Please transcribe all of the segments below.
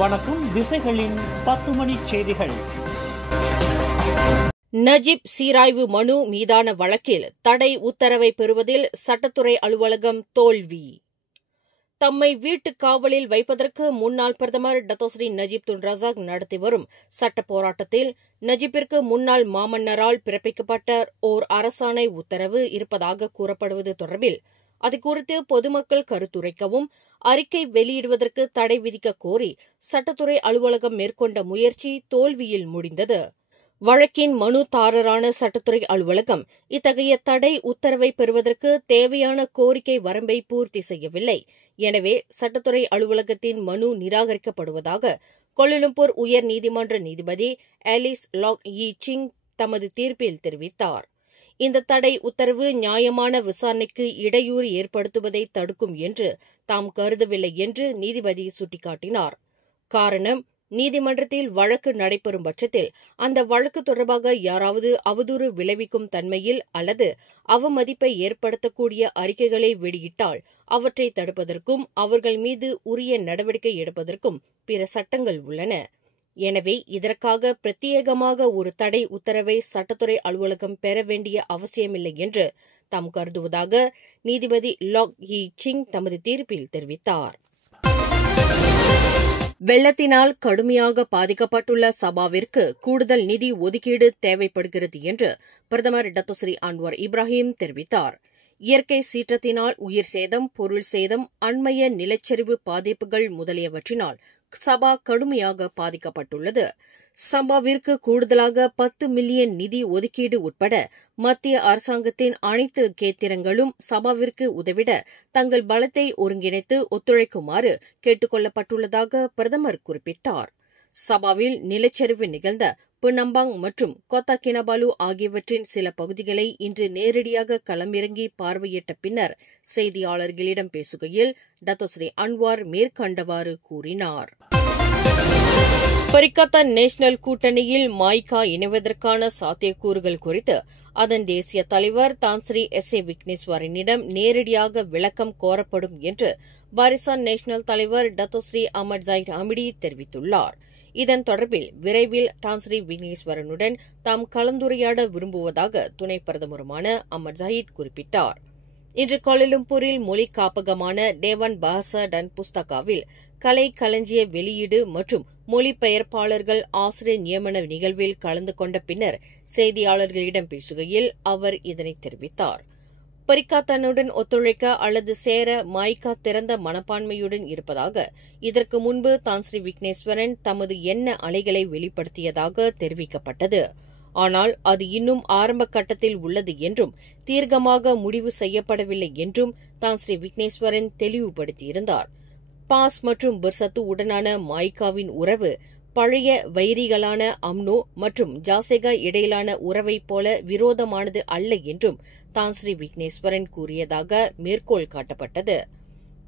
வணக்கம். திசைகளின் 10 மணி செய்திகள். நஜீப் சீராய்வு மனு மீதான வழக்கில் தடை உத்தரவை பெறுவதில் சட்டத்துறை அலுவலகம் தோல்வி. தம்மை வீட்டுக் காவலில் வைப்பதற்கு முன்னாள் பிரதமர் டத்தோஸ்ரீ நஜீப் துன் ரசாக் நடத்தி வரும் சட்டப் போராட்டத்தில் நஜீப்பிற்கு முன்னாள் மாமன்னரால் பிறப்பிக்கப்பட்ட ஓர் அரசாணை உத்தரவு இருப்பதாக கூறப்படுவது தொடர்பில் அதுகுறித்து பொதுமக்கள் கருத்துரைக்கவும் அறிக்கை வெளியிடுவதற்கு தடை விதிக்க கோரி சட்டத்துறை அலுவலகம் மேற்கொண்ட முயற்சி தோல்வியில் முடிந்தது. வழக்கின் மனுதாரரான சட்டத்துறை அலுவலகம் இத்தகைய தடை உத்தரவை பெறுவதற்கு தேவையான கோரிக்கை வரம்பை பூர்த்தி செய்யவில்லை. எனவே சட்டத்துறை அலுவலகத்தின் மனு நிராகரிக்கப்படுவதாக கோலாலம்பூர் உயர் நீதிமன்ற நீதிபதி ஆலிஸ் லாக் யீ சிங் தமது தீர்ப்பில் தெரிவித்தார். இந்த தடை உத்தரவு நியாயமான விசாரணைக்கு இடையூறு ஏற்படுத்துவதை தடுக்கும் என்று தாம் கருதவில்லை என்று நீதிபதி சுட்டிக்காட்டினார். காரணம், நீதிமன்றத்தில் வழக்கு நடைபெறும் பட்சத்தில் அந்த வழக்கு தொடர்பாக யாராவது அவதூறு விளைவிக்கும் தன்மையில் அல்லது அவமதிப்பை ஏற்படுத்தக்கூடிய அறிக்கைகளை வெளியிட்டால் அவற்றை தடுப்பதற்கும் அவர்கள் மீது உரிய நடவடிக்கை எடுப்பதற்கும் பிற சட்டங்கள் உள்ளன. எனவே இதற்காக பிரத்யேகமாக ஒரு தடை உத்தரவை சட்டத்துறை அலுவலகம் பெற வேண்டிய அவசியமில்லை என்று தாம் கருதுவதாக நீதிபதி லாக் யீ சிங் தமது தீர்ப்பில் தெரிவித்தார். வெள்ளத்தினால் கடுமையாக பாதிக்கப்பட்டுள்ள சபாவிற்கு கூடுதல் நிதி ஒதுக்கீடு தேவைப்படுகிறது என்று பிரதமர் டத்தோஸ்ரீ அன்வார் இப்ராஹிம் தெரிவித்தார். இயற்கை சீற்றத்தினால் உயிர் சேதம், பொருள் சேதம், அண்மைய நிலச்சரிவு பாதிப்புகள் முதலியவற்றினால் சபா கடுமையாக பாதிக்கப்பட்டுள்ளது. சபாவிற்கு கூடுதலாக 10 மில்லியன் நிதி ஒதுக்கீடு உட்பட மத்திய அரசாங்கத்தின் அனைத்து கேத்திரங்களும் சபாவிற்கு உதவிட தங்கள் பலத்தை ஒருங்கிணைத்து ஒத்துழைக்குமாறு கேட்டுக் கொள்ளப்பட்டுள்ளதாக பிரதமர் குறிப்பிட்டார். சபாவில் நிலச்சரிவு நிகழ்ந்த பினம்பாங் மற்றும் கோத்தா கினபாலு ஆகியவற்றின் சில பகுதிகளை இன்று நேரடியாக களமிறங்கி பார்வையிட்ட பின்னர் செய்தியாளர்களிடம் பேசுகையில் டத்தோஸ்ரீ அன்வார் மேற்கண்டவாறு கூறினார். பரிக்கத்தான் நேஷனல் கூட்டணியில் மாய்கா இணைவதற்கான சாத்தியக்கூறுகள் குறித்து அதன் தேசிய தலைவர் தான்ஸ்ரீ எஸ்.ஏ. விக்னேஸ்வரனிடம் நேரடியாக விளக்கம் கோரப்படும் என்று பாரிசான் நேஷனல் தலைவர் டத்தோஸ்ரீ அஹமத் ஜாயிட் ஹமிடி தெரிவித்துள்ளார். இதன் தொடர்பில் விரைவில் டான்ஸ்ரீ விக்னேஸ்வரனுடன் தாம் கலந்துரையாட விரும்புவதாக துணை பிரதமருமான அஹமத் ஜாயிட் குறிப்பிட்டார். இன்று கோலாலம்பூரில் மொழி காப்பகமான டேவான் பஹாசா டன் புஸ்தகாவில் கலை களஞ்சிய வெளியீடு மற்றும் மொழிபெயர்ப்பாளர்கள் ஆசிரியர் நியமன நிகழ்வில் கலந்து கொண்ட பின்னர் செய்தியாளர்களிடம் பேசுகையில் அவர் இதனை தெரிவித்தார். பரிக்காத்தானுடன் ஒத்துழைக்க அல்லது சேர மாய்கா திறந்த மனப்பான்மையுடன் இருப்பதாக இதற்கு முன்பு தான்ஸ்ரீ விக்னேஸ்வரன் தமது எண்ண அலைகளை வெளிப்படுத்தியதாக தெரிவிக்கப்பட்டது. ஆனால் அது இன்னும் ஆரம்ப கட்டத்தில் உள்ளது என்றும் தீர்க்கமாக முடிவு செய்யப்படவில்லை என்றும் தான்ஸ்ரீ விக்னேஸ்வரன் தெளிவுபடுத்தியிருந்தார். பாஸ் மற்றும் பிர்சத்து உடனான மாய்காவின் உறவு பழைய வைரிகளான அம்னோ மற்றும் ஜாசேகா இடையிலான உறவைப் போல விரோதமானது அல்ல என்றும் தான்ஸ்ரீ விக்னேஸ்வரன் கூறியதாக மேற்கோள் காட்டப்பட்டது.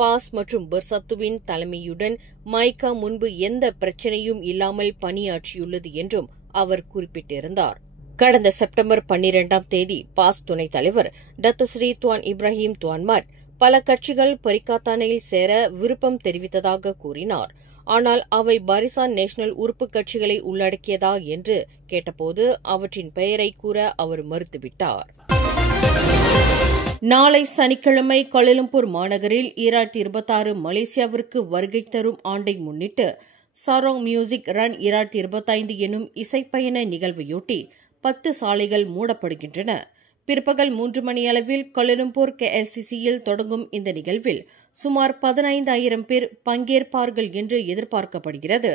பாஸ் மற்றும் பிர்சத்துவின் தலைமையுடன் மாய்கா முன்பு எந்த பிரச்சினையும் இல்லாமல் பணியாற்றியுள்ளது என்றும் அவர் குறிப்பிட்டிருந்தார். கடந்த செப்டம்பர் 12ஆம் தேதி பாஸ் துணைத் தலைவர் டத்தோஸ்ரீ துவான் இப்ராஹிம் துவான்மாட் பல கட்சிகள் பரிக்காத்தானையில் சேர விருப்பம் தெரிவித்ததாக கூறினார். ஆனால் அவை பாரிசான் நேஷனல் உறுப்பு கட்சிகளை உள்ளடக்கியதா என்று கேட்டபோது அவற்றின் பெயரை கூற அவர் மறுத்துவிட்டார். நாளை சனிக்கிழமை கோலாலம்பூர் மாநகரில் 2026 மலேசியாவிற்கு வருகை தரும் ஆண்டை முன்னிட்டு சாரோங் மியூசிக் ரன் 2025 எனும் இசைப்பயண நிகழ்வையொட்டி 10 சாலைகள் மூடப்படுகின்றன. பிற்பகல் 3 மணியளவில் கோலாலம்பூர் KLCCயில் தொடங்கும் இந்த நிகழ்வில் சுமார் 15,000 பேர் பங்கேற்பார்கள் என்று எதிர்பார்க்கப்படுகிறது.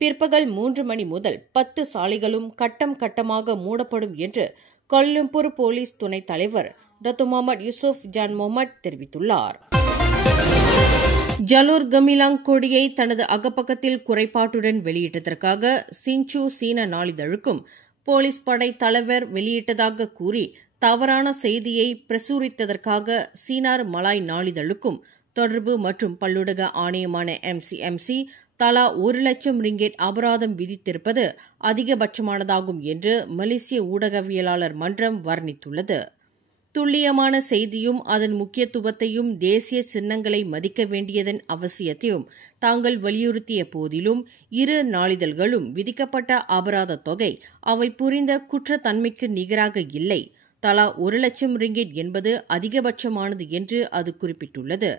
பிற்பகல் 3 மணி முதல் 10 சாலைகளும் கட்டம் கட்டமாக மூடப்படும் என்று கோலாலம்பூர் போலீஸ் துணைத் தலைவர் டத்து முகமது யூசுப் ஜான் முகமது தெரிவித்துள்ளார். ஜலோர் கமிலாங் கொடியை தனது அகப்பக்கத்தில் குறைபாட்டுடன் வெளியிட்டதற்காக சின்சு சீன நாளிதழுக்கும் போலீஸ் படை தலைவர் வெளியிட்டதாக கூறி தவறான செய்தியை பிரசுரித்ததற்காக சீனார் மலாய் நாளிதழுக்கும் தொடர்பு மற்றும் பல்லுலக ஆணையமான MCMC தலா 1 லட்சம் ரிங்கெட் அபராதம் விதித்திருப்பது அதிகபட்சமானதாகும் என்று மலேசிய ஊடகவியலாளர் மன்றம் வர்ணித்துள்ளது. துல்லியமான செய்தியும் அதன் முக்கியத்துவத்தையும் தேசிய சின்னங்களை மதிக்க வேண்டியதன் அவசியத்தையும் தாங்கள் வலியுறுத்திய போதிலும் இரு நாளிதழ்களும் விதிக்கப்பட்ட அபராத தொகை அவை புரிந்த குற்றத்தன்மைக்கு நிகராக இல்லை, தலா 1 லட்சம் ரிங்கிட் என்பது அதிகபட்சமானது என்று அது குறிப்பிட்டுள்ளது.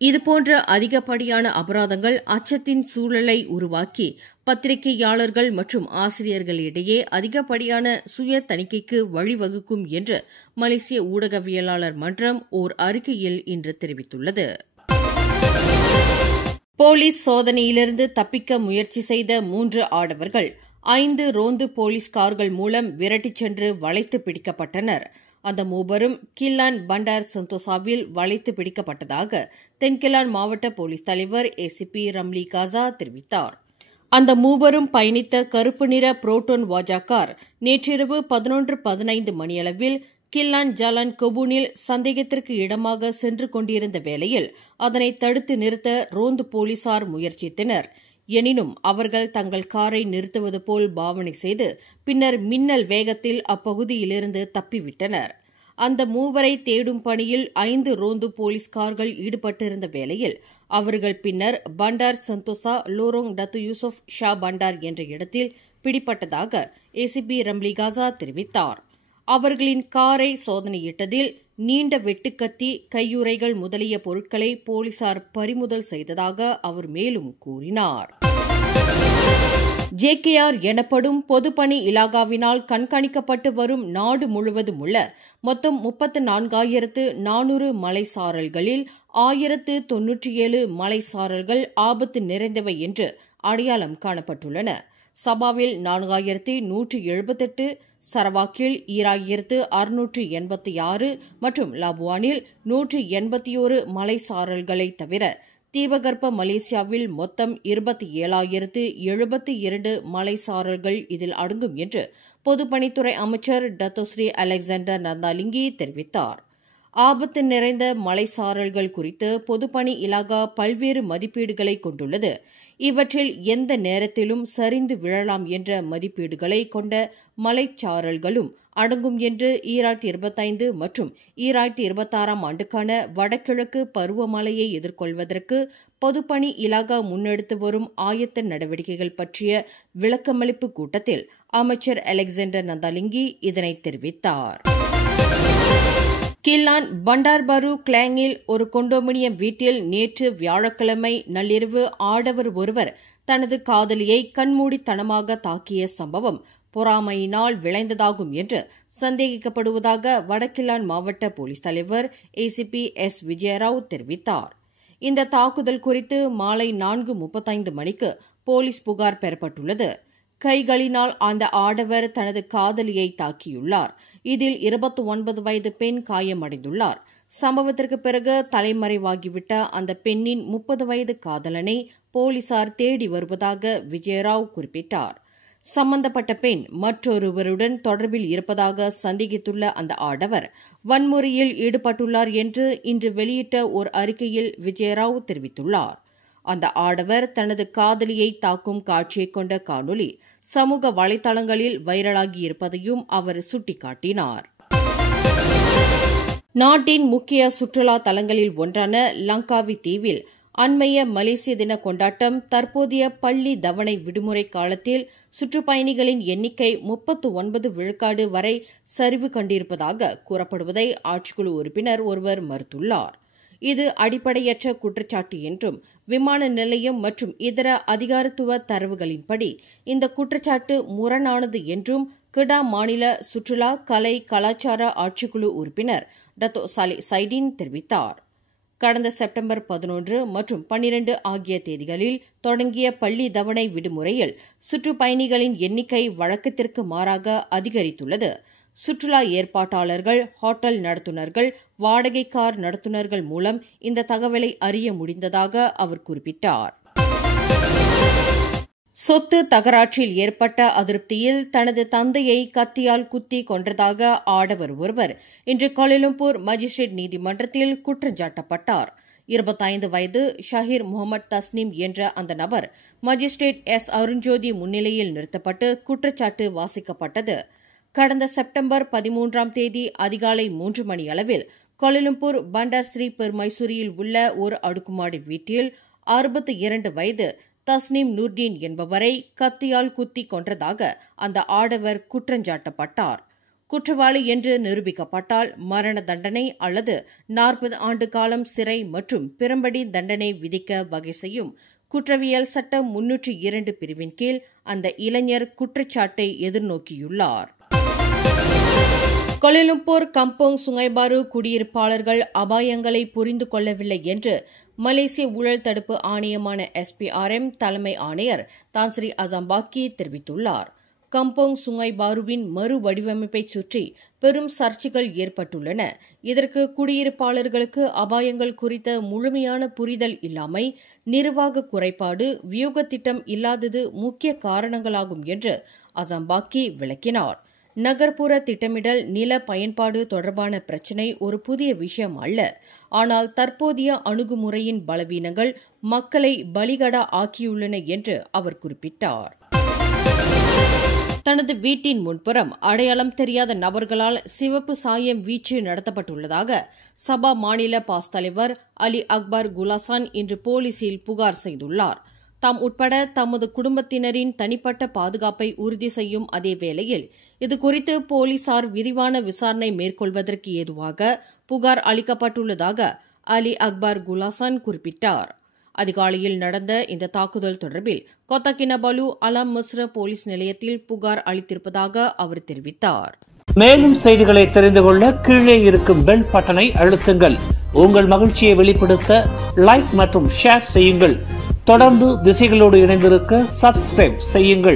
இதுபோன்ற அதிகப்படியான அபராதங்கள் அச்சத்தின் சூழலை உருவாக்கி பத்திரிகையாளர்கள் மற்றும் ஆசிரியர்களிடையே அதிகப்படியான சுய தணிக்கைக்கு வழிவகுக்கும் என்று மலேசிய ஊடகவியலாளர் மன்றம் ஓர் அறிக்கையில் இன்று தெரிவித்துள்ளது. போலீஸ் சோதனையிலிருந்து தப்பிக்க முயற்சி செய்த 3 ஆடவர்கள் 5 ரோந்து போலீஸ் கார்கள் மூலம் விரட்டிச் சென்று வளைத்து பிடிக்கப்பட்டனர். அந்த மூவரும் கில்லான் பண்டார் சந்தோசாவில் வளைத்து பிடிக்கப்பட்டதாக தென்கில்லான் மாவட்ட போலீஸ் தலைவர் ஏசிபி ரம்லி காசா தெரிவித்தார். அந்த மூவரும் பயணித்த கருப்பு நிற புரோட்டோன் வாஜா கார் நேற்றிரவு 11:15 மணியளவில் கில்லான் ஜாலான் கொபூனில் சந்தேகத்திற்கு இடமாக சென்று கொண்டிருந்த வேளையில் அதனை தடுத்து நிறுத்த ரோந்து போலீசார் முயற்சித்தனர். எனினும் அவர்கள் தங்கள் காரை நிறுத்துவது போல் பாவனை செய்து பின்னர் மின்னல் வேகத்தில் அப்பகுதியிலிருந்து தப்பிவிட்டனர். அந்த மூவரை தேடும் பணியில் 5 ரோந்து போலீஸ் கார்கள் ஈடுபட்டிருந்த வேளையில் அவர்கள் பின்னர் பண்டார் சந்தோசா லோரோங் டத்து யூசுப் ஷா பண்டார் என்ற இடத்தில் பிடிபட்டதாக ஏசிபி ரம்லி காசா தெரிவித்தார். அவர்களின் காரை சோதனையிட்டதில் நீண்ட வெட்டுக்கத்தி, கையுறைகள் முதலிய பொருட்களை போலீசார் பறிமுதல் செய்ததாக அவர் மேலும் கூறினார். ஜேகேஆர் எனப்படும் பொதுப்பணி இலாகாவினால் கண்காணிக்கப்பட்டு வரும் நாடு முழுவதும் உள்ள மொத்தம் 34,400 மலைசாரல்களில் 1097 மலைசாரல்கள் ஆபத்து நிறைந்தவை என்று அடையாளம் காணப்பட்டுள்ளன. சபாவில் 4178, சரவாக்கில் 2686 மற்றும் லாபுவானில் 181 மலைசாரல்களை தவிர தீபகற்ப மலேசியாவில் மொத்தம் 27,072 மலைசாரல்கள் இதில் அடங்கும் என்று பொதுப்பணித்துறை அமைச்சர் டத்தோஸ்ரீ அலெக்சாண்டர் நந்தாலிங்கி தெரிவித்தார். ஆபத்து நிறைந்த மலைசாரல்கள் குறித்து பொதுப்பணி இலாகா பல்வேறு மதிப்பீடுகளை கொண்டுள்ளது. இவற்றில் எந்த நேரத்திலும் சரிந்து விழலாம் என்ற மதிப்பீடுகளை கொண்ட மலைச்சாரல்களும் அடங்கும் என்று 2025 மற்றும் 2026 ஆண்டுக்கான வடகிழக்கு பருவமழையை எதிர்கொள்வதற்கு பொதுப்பணி இலாகா முன்னெடுத்து வரும் ஆயத்த நடவடிக்கைகள் பற்றிய விளக்கமளிப்பு கூட்டத்தில் அமைச்சர் அலெக்சாண்டர் நந்தாலிங்கி இதனை தெரிவித்தார். கில்லான் பண்டார்பாரு கிளாங்கில் ஒரு கொண்டோமினியம் வீட்டில் நேற்று வியாழக்கிழமை நள்ளிரவு ஆடவர் ஒருவர் தனது காதலியை கண்மூடித்தனமாக தாக்கிய சம்பவம் பொறாமையினால் விளைந்ததாகும் என்று சந்தேகிக்கப்படுவதாக வடகில்லான் மாவட்ட போலீஸ் தலைவர் ஏசிபி எஸ் விஜயராவ் தெரிவித்தார். இந்த தாக்குதல் குறித்து மாலை 4:35 மணிக்கு போலீஸ் புகார் பெறப்பட்டுள்ளது. கைகளினால் அந்த ஆடவர் தனது காதலியை தாக்கியுள்ளார். இதில் 29 வயது பெண் காயமடைந்துள்ளார். சம்பவத்திற்கு பிறகு தலைமறைவாகிவிட்ட அந்த பெண்ணின் 30 வயது காதலனை போலீசார் தேடி வருவதாக விஜயராவ் குறிப்பிட்டார். சம்பந்தப்பட்ட பெண் மற்றொருவருடன் தொடர்பில் இருப்பதாக சந்தேகித்துள்ள அந்த ஆடவர் வன்முறையில் ஈடுபட்டுள்ளார் என்று இன்று வெளியிட்ட ஒரு அறிக்கையில் விஜயராவ் தெரிவித்துள்ளார். அந்த ஆடவர் தனது காதலியை தாக்கும் காட்சியை கொண்ட காணொலி சமூக வலைதளங்களில் வைரலாகி இருப்பதையும் அவர் சுட்டிக்காட்டினார். நாட்டின் முக்கிய சுற்றுலா தலங்களில் ஒன்றான லங்காவி தீவில் அண்மைய மலேசிய தின கொண்டாட்டம் தற்போதைய பள்ளி தவணை விடுமுறை காலத்தில் சுற்றுப்பயணிகளின் எண்ணிக்கை 39 விழுக்காடு வரை சரிவு கண்டிருப்பதாக கூறப்படுவதை ஆட்சிக்குழு உறுப்பினர் ஒருவர் மறுத்துள்ளார். இது அடிப்படையற்ற குற்றச்சாட்டு என்றும் விமான நிலையம் மற்றும் இதர அதிகாரத்துவ தரவுகளின்படி இந்த குற்றச்சாட்டு முரணானது என்றும் கிடா மாநில சுற்றுலா, கலை, கலாச்சார ஆட்சிக்குழு உறுப்பினர் டத்தோ சாலே சைடின் தெரிவித்தார். கடந்த செப்டம்பர் 11 மற்றும் 12 ஆகிய தேதிகளில் தொடங்கிய பள்ளி தவணை விடுமுறையில் சுற்றுப்பயணிகளின் எண்ணிக்கை வழக்கத்திற்கு மாறாக அதிகரித்துள்ளது. சுற்றுலா ஏற்பாட்டாளர்கள், ஹோட்டல் நடத்துனர்கள், வாடகை கார் நடத்துனர்கள் மூலம் இந்த தகவலை அறிய முடிந்ததாக அவர் குறிப்பிட்டார். சொத்து தகராற்றில் ஏற்பட்ட அதிருப்தியில் தனது தந்தையை கத்தியால் குத்தி கொன்றதாக ஆடவர் ஒருவர் இன்று கோலாலம்பூர் மஜிஸ்ட்ரேட் நீதிமன்றத்தில் குற்றஞ்சாட்டப்பட்டார். 25 வயது ஷஹீர் முகமது தஸ்னீம் என்ற அந்த நபர் மஜிஸ்ட்ரேட் எஸ் அருண்ஜோதி முன்னிலையில் நிறுத்தப்பட்டு குற்றச்சாட்டு வாசிக்கப்பட்டது. கடந்த செப்டம்பர் 13ஆம் தேதி அதிகாலை 3 மணி அளவில் கோலாலம்பூர் பண்டார் ஸ்ரீ பெர்மைசூரியில் உள்ள ஒரு அடுக்குமாடி வீட்டில் 62 வயது தஸ்னீம் நூர்டீன் என்பவரை கத்தியால் குத்தி கொன்றதாக அந்த ஆடவர் குற்றஞ்சாட்டப்பட்டார். குற்றவாளி என்று நிரூபிக்கப்பட்டால் மரண தண்டனை அல்லது 40 ஆண்டு காலம் சிறை மற்றும் பிறம்படி தண்டனை விதிக்க வகை செய்யும் குற்றவியல் சட்டம் 302 பிரிவின் கீழ் அந்த இளைஞர் குற்றச்சாட்டை எதிர்நோக்கியுள்ளார். கோலாலம்பூர் கம்போங் சுங்கைபாரு குடியிருப்பாளர்கள் அபாயங்களை புரிந்து கொள்ளவில்லை என்று மலேசிய ஊழல் தடுப்பு ஆணையமான SPRM தலைமை ஆணையர் தான் ஸ்ரீ அசாம்பாக்கி தெரிவித்துள்ளார். கம்போங் சுங்கைபாருவின் மறு வடிவமைப்பை சுற்றி பெரும் சர்ச்சைகள் ஏற்பட்டுள்ளன. இதற்கு குடியிருப்பாளர்களுக்கு அபாயங்கள் குறித்த முழுமையான புரிதல் இல்லாமை, நிர்வாக குறைபாடு, வியூக திட்டம் இல்லாதது முக்கிய காரணங்களாகும் என்று அசாம்பாக்கி விளக்கினார். நகர்ப்புற திட்டமிடல், நில பயன்பாடு தொடர்பான பிரச்சினை ஒரு புதிய விஷயம் அல்ல. ஆனால் தற்போதைய அணுகுமுறையின் பலவீனங்கள் மக்களை பலிகடா ஆக்கியுள்ளன என்று அவர் குறிப்பிட்டார். தனது வீட்டின் முன்புறம் அடையாளம் தெரியாத நபர்களால் சிவப்பு சாயம் வீச்சு நடத்தப்பட்டுள்ளதாக சபா மாநில பாஸ் தலைவர் அலி அக்பர் குலாசான் இன்று போலீசில் புகார் செய்துள்ளார். தாம் உட்பட தமது குடும்பத்தினரின் தனிப்பட்ட பாதுகாப்பை உறுதி செய்யும் அதே வேளையில் இதுகுறித்து போலீசார் விரிவான விசாரணை மேற்கொள்வதற்கு ஏதுவாக புகார் அளிக்கப்பட்டுள்ளதாக அலி அக்பர் குலாசான் குறிப்பிட்டார். அதிகாலையில் நடந்த இந்த தாக்குதல் தொடர்பில் கொத்தகினபாலு அலாம் மஸ்ர போலீஸ் நிலையத்தில் புகார் அளித்திருப்பதாக அவர் தெரிவித்தார். மேலும் செய்திகளை தெரிந்து கொள்ள கீழே இருக்கும் பெல் பட்டனை அழுத்துங்கள். உங்கள் மகிழ்ச்சியை வெளிப்படுத்த லைக் மற்றும் ஷேர் செய்யுங்கள். தொடர்ந்து திசைகளோடு இணைந்திருக்க சப்ஸ்கிரைப் செய்யுங்கள்.